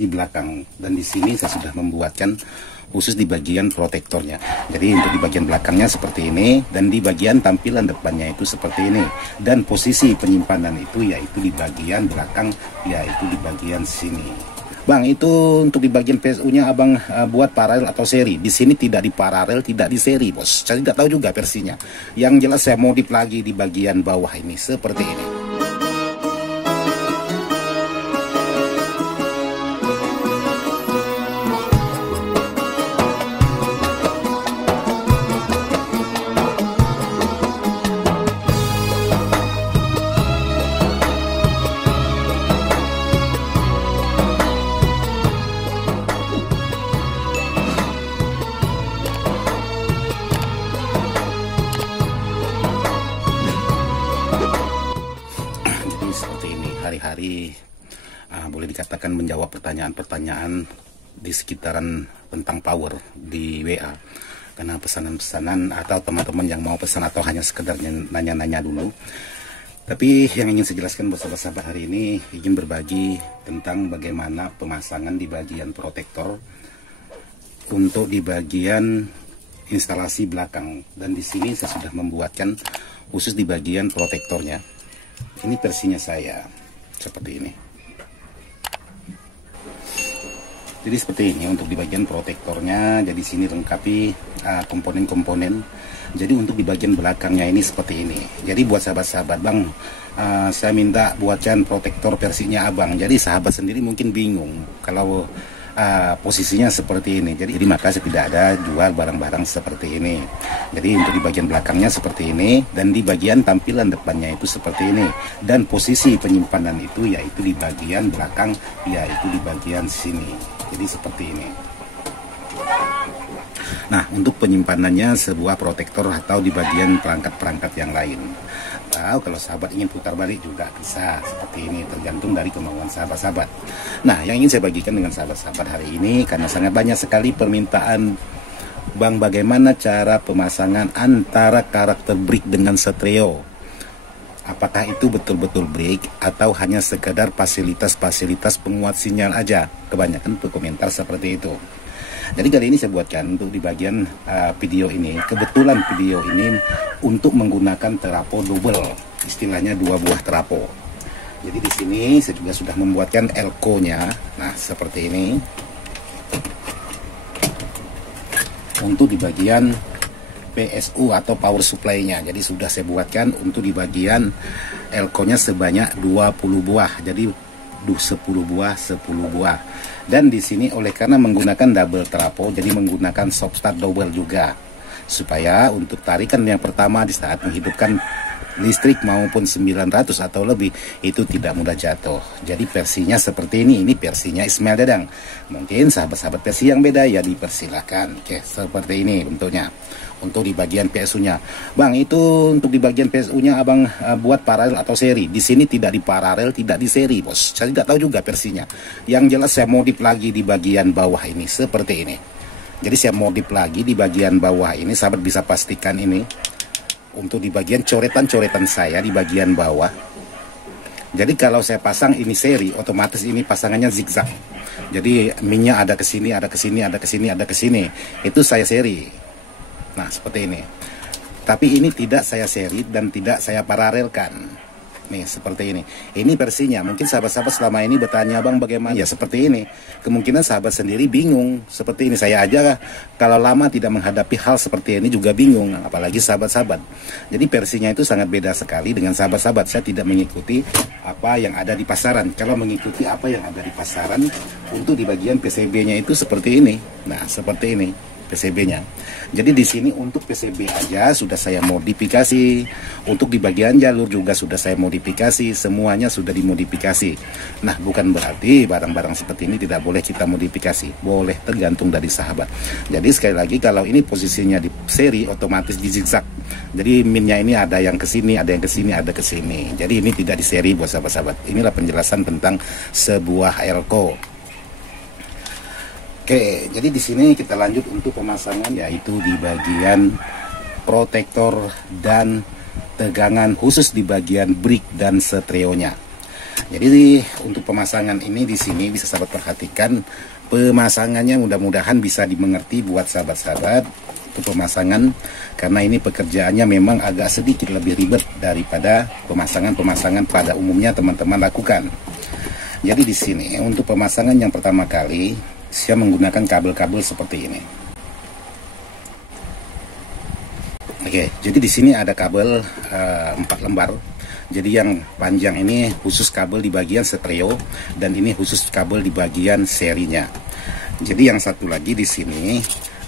di belakang, dan di sini saya sudah membuatkan khusus di bagian protektornya. Jadi untuk di bagian belakangnya seperti ini, dan di bagian tampilan depannya itu seperti ini, dan posisi penyimpanan itu yaitu di bagian belakang, yaitu di bagian sini. Bang, itu untuk di bagian PSU-nya abang buat paralel atau seri. Di sini tidak di paralel, tidak di seri, bos. Saya tidak tahu juga versinya. Yang jelas saya modif lagi di bagian bawah ini seperti ini. Hari-hari boleh dikatakan menjawab pertanyaan-pertanyaan di sekitaran tentang power di WA, karena pesanan-pesanan atau teman-teman yang mau pesan atau hanya sekedar nanya-nanya dulu. Tapi yang ingin saya jelaskan buat sahabat-sahabat hari ini, ingin berbagi tentang bagaimana pemasangan di bagian protektor untuk di bagian instalasi belakang, dan di sini saya sudah membuatkan khusus di bagian protektornya. Ini versinya saya seperti ini. Jadi seperti ini untuk di bagian protektornya. Jadi sini lengkapi komponen-komponen. Jadi untuk di bagian belakangnya ini seperti ini. Jadi buat sahabat-sahabat, bang, saya minta buatkan protektor versinya abang. Jadi sahabat sendiri mungkin bingung kalau posisinya seperti ini. Jadi maka saya tidak ada jual barang-barang seperti ini. Jadi untuk di bagian belakangnya seperti ini, dan di bagian tampilan depannya itu seperti ini, dan posisi penyimpanan itu yaitu di bagian belakang, yaitu di bagian sini. Jadi seperti ini. Nah, untuk penyimpanannya sebuah protektor atau di bagian perangkat-perangkat yang lain. Kalau sahabat ingin putar balik juga bisa seperti ini, tergantung dari kemauan sahabat-sahabat. Nah, yang ingin saya bagikan dengan sahabat-sahabat hari ini, karena sangat banyak sekali permintaan, bang, bagaimana cara pemasangan antara karakter brick dengan stereo? Apakah itu betul-betul brick atau hanya sekedar fasilitas-fasilitas penguat sinyal aja? Kebanyakan berkomentar seperti itu. Jadi kali ini saya buatkan untuk di bagian video ini, kebetulan video ini untuk menggunakan terapo double, istilahnya 2 buah terapo. Jadi di sini saya juga sudah membuatkan elko-nya. Nah, seperti ini. Untuk di bagian PSU atau power supply-nya. Jadi sudah saya buatkan untuk di bagian elko-nya sebanyak 20 buah. Jadi 10 buah, 10 buah. Dan di sini oleh karena menggunakan double trapo, jadi menggunakan soft start double juga, supaya untuk tarikan yang pertama di saat menghidupkan listrik maupun 900 atau lebih itu tidak mudah jatuh. Jadi versinya seperti ini versinya Ismail Dadang. Mungkin sahabat-sahabat versi yang beda ya dipersilahkan. Oke, seperti ini bentuknya. Untuk di bagian PSU-nya, bang, itu untuk di bagian PSU-nya abang buat paralel atau seri. Di sini tidak di paralel, tidak di seri, bos. Saya tidak tahu juga versinya. Yang jelas saya modif lagi di bagian bawah ini seperti ini. Jadi saya modif lagi di bagian bawah ini, sahabat bisa pastikan ini. Untuk di bagian coretan-coretan saya di bagian bawah. Jadi kalau saya pasang ini seri, otomatis ini pasangannya zigzag. Jadi minyak ada ke sini, ada ke sini, ada ke sini, ada ke sini. Itu saya seri. Nah, seperti ini. Tapi ini tidak saya seri dan tidak saya paralelkan. Nih, seperti ini. Ini versinya. Mungkin sahabat-sahabat selama ini bertanya, bang, bagaimana? Ya, seperti ini. Kemungkinan sahabat sendiri bingung. Seperti ini. Saya aja kalau lama tidak menghadapi hal seperti ini juga bingung. Apalagi sahabat-sahabat. Jadi versinya itu sangat beda sekali dengan sahabat-sahabat. Saya tidak mengikuti apa yang ada di pasaran. Kalau mengikuti apa yang ada di pasaran, untuk di bagian PCB-nya itu seperti ini. Nah, seperti ini PCB-nya. Jadi di sini untuk PCB aja sudah saya modifikasi. Untuk di bagian jalur juga sudah saya modifikasi. Semuanya sudah dimodifikasi. Nah, bukan berarti barang-barang seperti ini tidak boleh kita modifikasi. Boleh, tergantung dari sahabat. Jadi sekali lagi, kalau ini posisinya di seri, otomatis di zigzag. Jadi minnya ini ada yang ke sini, ada yang ke sini, ada ke sini. Jadi ini tidak di seri buat sahabat-sahabat. Inilah penjelasan tentang sebuah elko. Oke, jadi di sini kita lanjut untuk pemasangan, yaitu di bagian protektor dan tegangan khusus di bagian brick dan stereonya. jadi untuk pemasangan ini di sini bisa sahabat perhatikan pemasangannya, mudah-mudahan bisa dimengerti buat sahabat-sahabat untuk pemasangan, karena ini pekerjaannya memang agak sedikit lebih ribet daripada pemasangan pada umumnya teman-teman lakukan. Jadi di sini untuk pemasangan yang pertama kali saya menggunakan kabel-kabel seperti ini. Oke, jadi di sini ada kabel 4 lembar. Jadi yang panjang ini khusus kabel di bagian stereo dan ini khusus kabel di bagian serinya. Jadi yang satu lagi di sini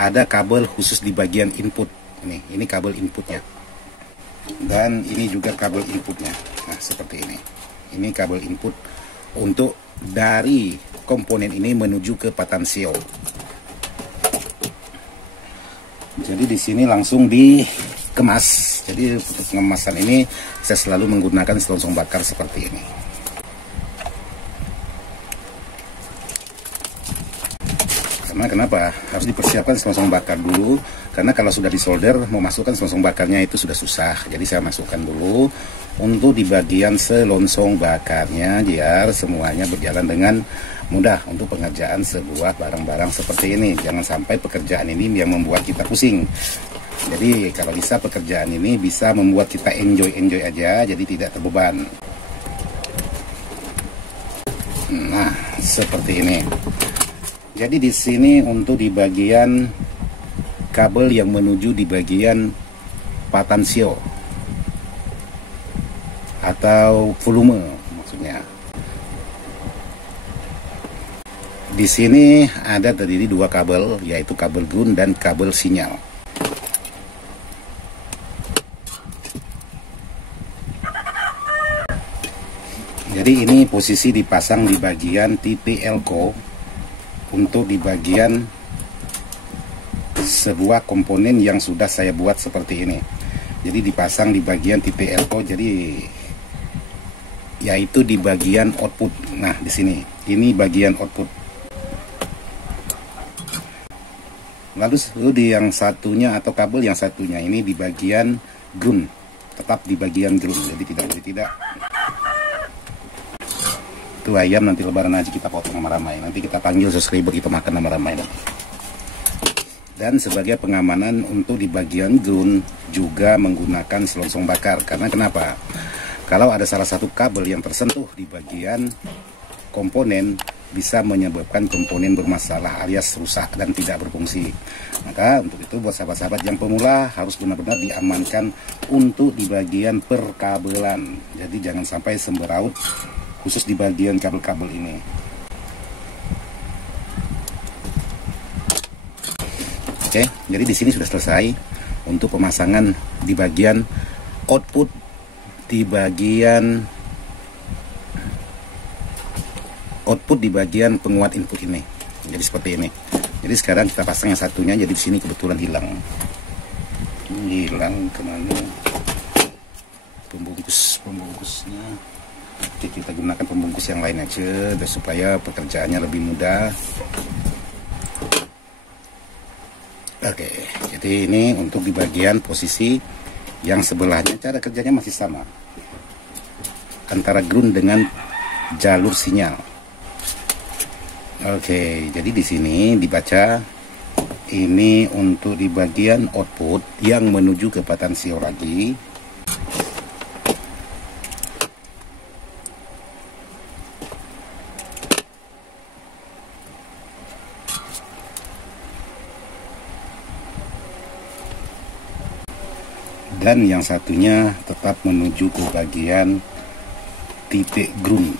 ada kabel khusus di bagian input. Ini kabel inputnya. Dan ini juga kabel inputnya. Nah, seperti ini. Ini kabel input untuk dari komponen ini menuju ke patansio. Jadi di sini langsung dikemas. Jadi untuk pengemasan ini saya selalu menggunakan selongsong bakar seperti ini. Karena kenapa? Harus dipersiapkan selongsong bakar dulu. Karena kalau sudah disolder, mau masukkan selongsong bakarnya itu sudah susah. Jadi saya masukkan dulu untuk di bagian selongsong bakarnya biar semuanya berjalan dengan mudah untuk pengerjaan sebuah barang-barang seperti ini. Jangan sampai pekerjaan ini yang membuat kita pusing. Jadi kalau bisa pekerjaan ini bisa membuat kita enjoy aja, jadi tidak terbeban. Nah, seperti ini. Jadi di sini untuk di bagian kabel yang menuju di bagian patansio atau volume maksudnya. Di sini ada terdiri 2 kabel, yaitu kabel ground dan kabel sinyal. Jadi ini posisi dipasang di bagian tipe elko untuk di bagian sebuah komponen yang sudah saya buat seperti ini. Jadi dipasang di bagian tipe elko, jadi yaitu di bagian output. Nah, di sini ini bagian output. Lalu di yang satunya atau kabel yang satunya ini di bagian ground, tetap di bagian ground. Jadi tidak. Itu ayam nanti lebaran aja kita potong sama ramai. Nanti kita panggil subscriber kita makan sama ramai nanti. Dan sebagai pengamanan untuk di bagian ground juga menggunakan selongsong bakar. Karena kenapa? Kalau ada salah satu kabel yang tersentuh di bagian komponen bisa menyebabkan komponen bermasalah alias rusak dan tidak berfungsi. Maka untuk itu buat sahabat-sahabat yang pemula harus benar-benar diamankan untuk di bagian perkabelan. Jadi jangan sampai semberaut khusus di bagian kabel-kabel ini. Oke, jadi di sini sudah selesai untuk pemasangan di bagian output, di bagian output di bagian penguat input ini. Jadi seperti ini. Jadi sekarang kita pasang yang satunya. Jadi di sini kebetulan hilang kemana pembungkusnya. Oke, kita gunakan pembungkus yang lain aja supaya pekerjaannya lebih mudah. Oke, jadi ini untuk di bagian posisi yang sebelahnya cara kerjanya masih sama antara ground dengan jalur sinyal. Oke, jadi di sini dibaca ini untuk di bagian output yang menuju ke patansio lagi. Dan yang satunya tetap menuju ke bagian titik ground.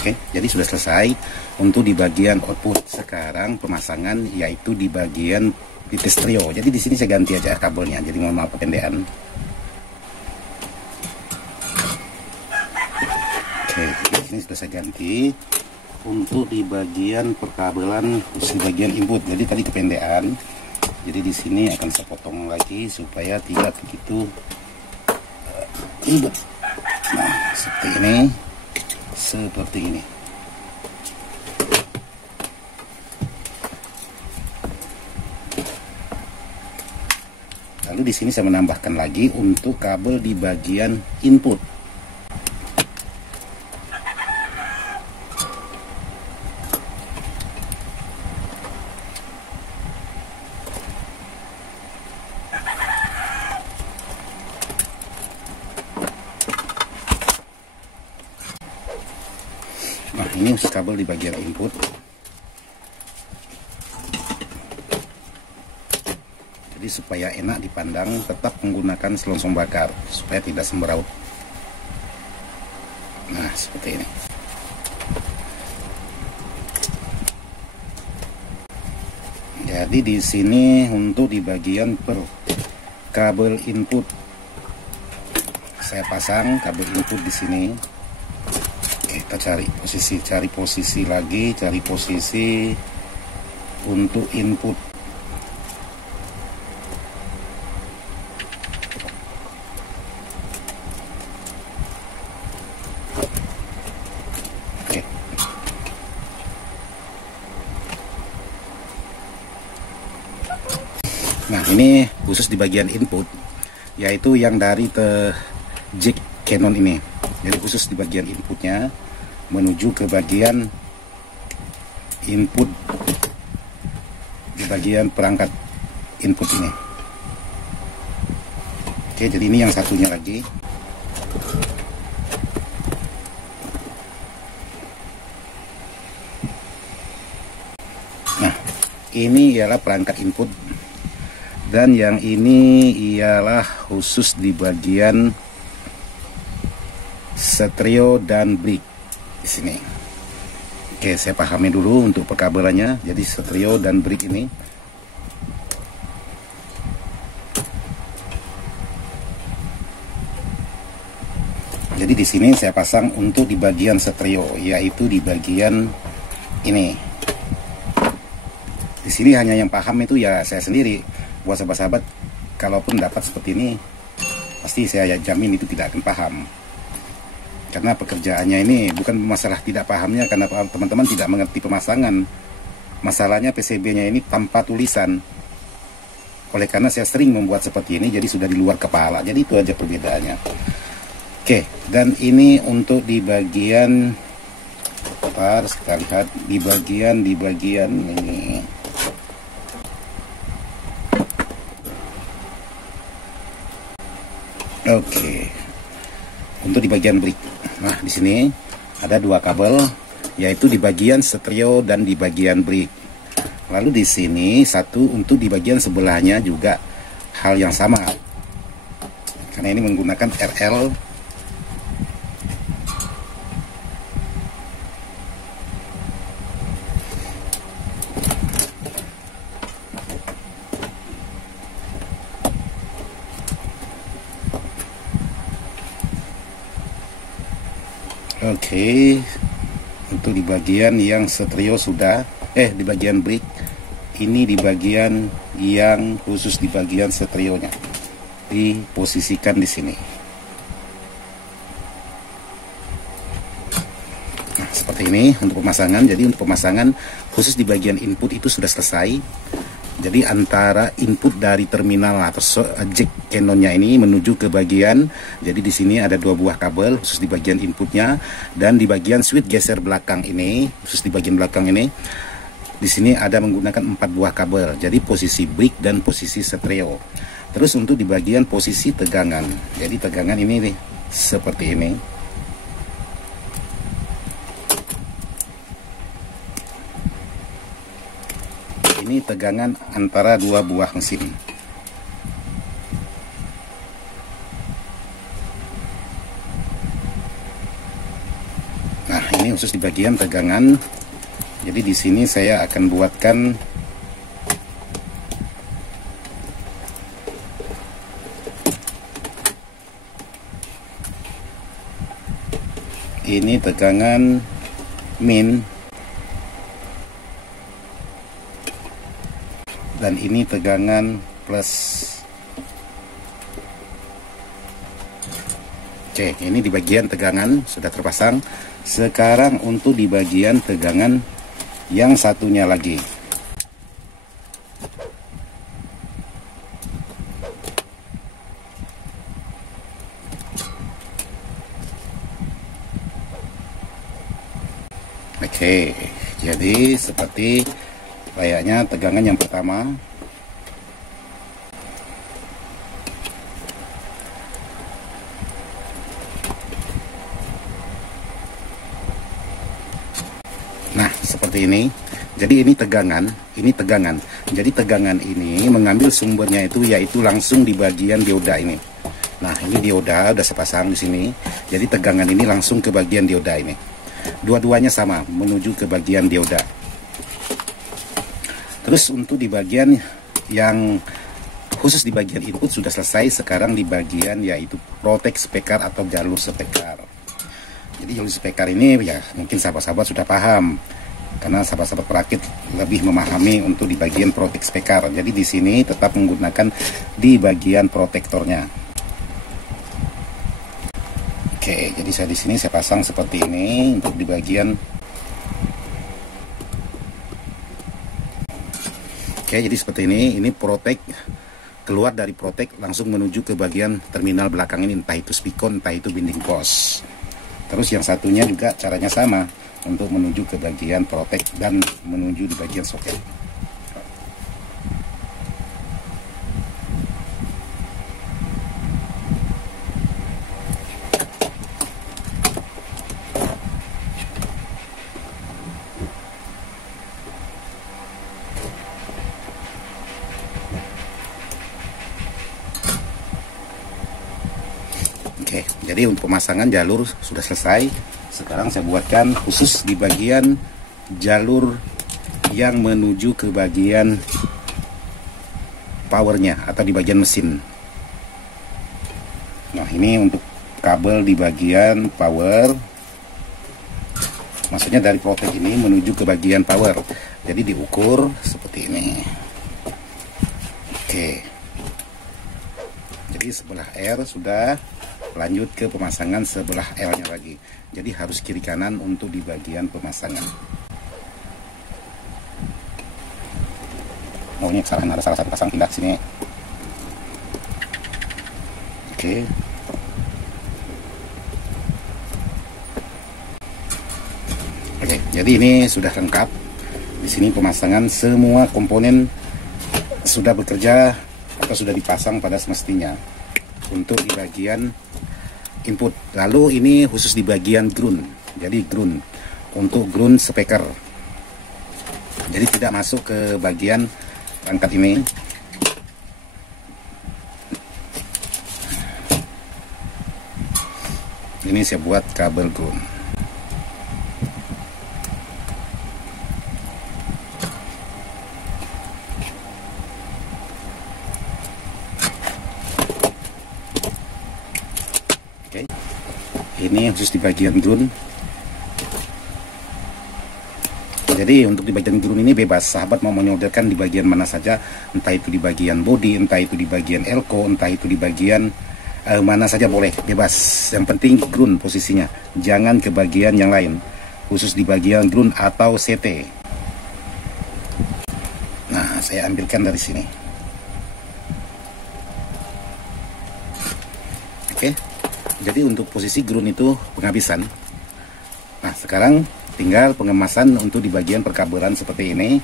Oke, jadi sudah selesai untuk di bagian output. Sekarang pemasangan yaitu di bagian titik stereo. Jadi di sini saya ganti aja kabelnya. Jadi mohon maaf kependekan. Oke, di sini sudah saya ganti. Untuk di bagian perkabelan khusus di bagian input, jadi tadi kependekan, jadi di sini akan saya potong lagi supaya tidak begitu ribet. Nah, seperti ini. Lalu di sini saya menambahkan lagi untuk kabel di bagian input. Nah, ini kabel di bagian input. Jadi supaya enak dipandang, tetap menggunakan selongsong bakar supaya tidak sembraut. Nah, seperti ini. Jadi di sini untuk di bagian per kabel input, saya pasang kabel input di sini. Oke, kita cari posisi lagi, cari posisi untuk input. Nah, ini khusus di bagian input, yaitu yang dari jack Canon ini. Jadi khusus di bagian inputnya menuju ke bagian input di bagian perangkat input ini. Oke, jadi ini yang satunya lagi. Nah, ini ialah perangkat input. Dan yang ini ialah khusus di bagian stereo dan brick di sini. Oke, saya pahami dulu untuk perkabelannya. Jadi stereo dan brick ini. Jadi di sini saya pasang untuk di bagian stereo, yaitu di bagian ini. Di sini hanya yang paham itu ya saya sendiri. Buat sahabat-sahabat, kalaupun dapat seperti ini, pasti saya jamin itu tidak akan paham. Karena pekerjaannya ini bukan masalah tidak pahamnya, karena teman-teman tidak mengerti pemasangan. Masalahnya PCB-nya ini tanpa tulisan. Oleh karena saya sering membuat seperti ini, jadi sudah di luar kepala. Jadi itu aja perbedaannya. Oke, dan ini untuk di bagian, kita lihat di bagian ini. Oke, untuk di bagian brick. Nah, di sini ada dua kabel, yaitu di bagian stereo dan di bagian brick. Lalu di sini satu untuk di bagian sebelahnya juga hal yang sama. Karena ini menggunakan RL. Oke, untuk di bagian yang stereo sudah, di bagian brick, ini di bagian yang khusus di bagian stereonya, diposisikan di sini. Nah, seperti ini untuk pemasangan. Jadi untuk pemasangan khusus di bagian input itu sudah selesai. Jadi antara input dari terminal atau jack Canonnya ini menuju ke bagian, jadi di sini ada dua buah kabel khusus di bagian inputnya, dan di bagian switch geser belakang ini, khusus di bagian belakang ini, di sini ada menggunakan 4 buah kabel. Jadi posisi brick dan posisi stereo. Terus untuk di bagian posisi tegangan, jadi tegangan ini nih seperti ini. Ini tegangan antara dua buah mesin. Nah, ini khusus di bagian tegangan. Jadi di sini saya akan buatkan ini tegangan min, dan ini tegangan plus. Oke, ini di bagian tegangan sudah terpasang. Sekarang untuk di bagian tegangan yang satunya lagi. Oke, jadi seperti layaknya tegangan yang pertama. Nah, seperti ini. Jadi ini tegangan, ini tegangan. Jadi tegangan ini mengambil sumbernya itu yaitu langsung di bagian dioda ini. Nah, ini dioda udah saya pasang di sini. Jadi tegangan ini langsung ke bagian dioda ini. Dua-duanya sama menuju ke bagian dioda. Terus untuk di bagian yang khusus di bagian input sudah selesai. Sekarang di bagian yaitu protect speaker atau jalur speaker. Jadi jalur speaker ini ya mungkin sahabat-sahabat sudah paham, karena sahabat-sahabat perakit lebih memahami untuk di bagian protect speaker. Jadi di sini tetap menggunakan di bagian protektornya. Oke, jadi saya di sini saya pasang seperti ini untuk di bagian. Oke, jadi seperti ini protect, keluar dari protect langsung menuju ke bagian terminal belakang ini, entah itu speakon, entah itu binding post. Terus yang satunya juga caranya sama untuk menuju ke bagian protect dan menuju di bagian soket. Oke, jadi untuk pemasangan jalur sudah selesai. Sekarang saya buatkan khusus di bagian jalur yang menuju ke bagian powernya atau di bagian mesin. Nah, ini untuk kabel di bagian power, maksudnya dari protect ini menuju ke bagian power. Jadi diukur seperti ini. Oke, jadi sebelah R sudah, lanjut ke pemasangan sebelah L nya lagi. Jadi harus kiri kanan untuk di bagian pemasangan. Oh, ini kesalahan, ada salah satu pasang, pindah sini. Oke. Oke, jadi ini sudah lengkap. Di sini pemasangan semua komponen sudah bekerja atau sudah dipasang pada semestinya. Untuk di bagian input, lalu ini khusus di bagian ground. Jadi ground untuk ground speaker, jadi tidak masuk ke bagian perangkat ini. Ini saya buat kabel ground. Oke, ini khusus di bagian ground. Jadi untuk di bagian ground ini bebas, sahabat mau menyolderkan di bagian mana saja, entah itu di bagian body, entah itu di bagian elko, entah itu di bagian mana saja boleh, bebas. Yang penting ground posisinya, jangan ke bagian yang lain, khusus di bagian ground atau CT. Nah, saya ambilkan dari sini. Oke. Jadi untuk posisi ground itu penghabisan. Nah, sekarang tinggal pengemasan untuk di bagian perkabelan seperti ini.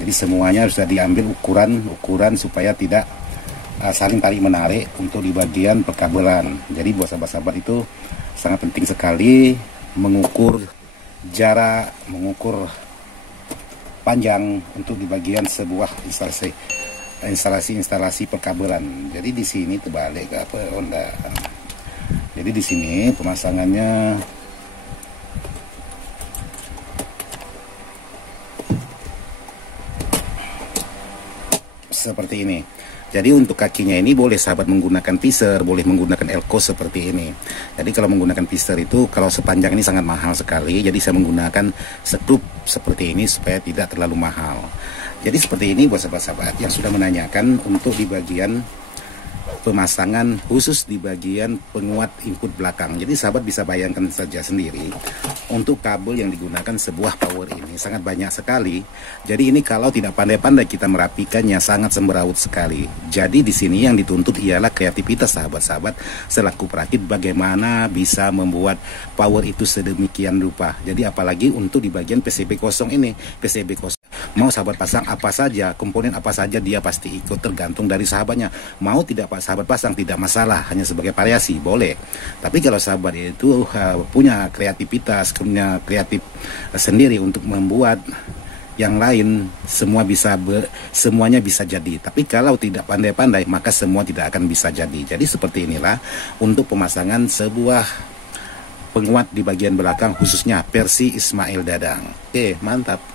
Jadi semuanya sudah diambil ukuran supaya tidak saling tarik menarik untuk di bagian perkabelan. Jadi buat sahabat-sahabat itu sangat penting sekali mengukur jarak, mengukur panjang untuk di bagian sebuah instalasi perkabelan. Jadi di sini terbalik apa Honda. Jadi di sini pemasangannya seperti ini. Jadi untuk kakinya ini boleh sahabat menggunakan pisser, boleh menggunakan elko seperti ini. Jadi kalau menggunakan pisser itu kalau sepanjang ini sangat mahal sekali. Jadi saya menggunakan skrup seperti ini supaya tidak terlalu mahal. Jadi seperti ini buat sahabat-sahabat yang sudah menanyakan untuk di bagian pemasangan khusus di bagian penguat input belakang. Jadi sahabat bisa bayangkan saja sendiri, untuk kabel yang digunakan sebuah power ini sangat banyak sekali. Jadi ini kalau tidak pandai-pandai kita merapikannya sangat semberawut sekali. Jadi di sini yang dituntut ialah kreativitas sahabat-sahabat selaku perakit, bagaimana bisa membuat power itu sedemikian rupa. Jadi apalagi untuk di bagian PCB kosong ini, PCB kosong mau sahabat pasang apa saja, komponen apa saja dia pasti ikut, tergantung dari sahabatnya. Mau tidak sahabat pasang tidak masalah, hanya sebagai variasi boleh. Tapi kalau sahabat itu punya kreativitas, punya kreatif sendiri untuk membuat yang lain, semuanya bisa jadi. Tapi kalau tidak pandai-pandai maka semua tidak akan bisa jadi. Jadi seperti inilah untuk pemasangan sebuah penguat di bagian belakang, khususnya versi Ismail Dadang. Oke, mantap.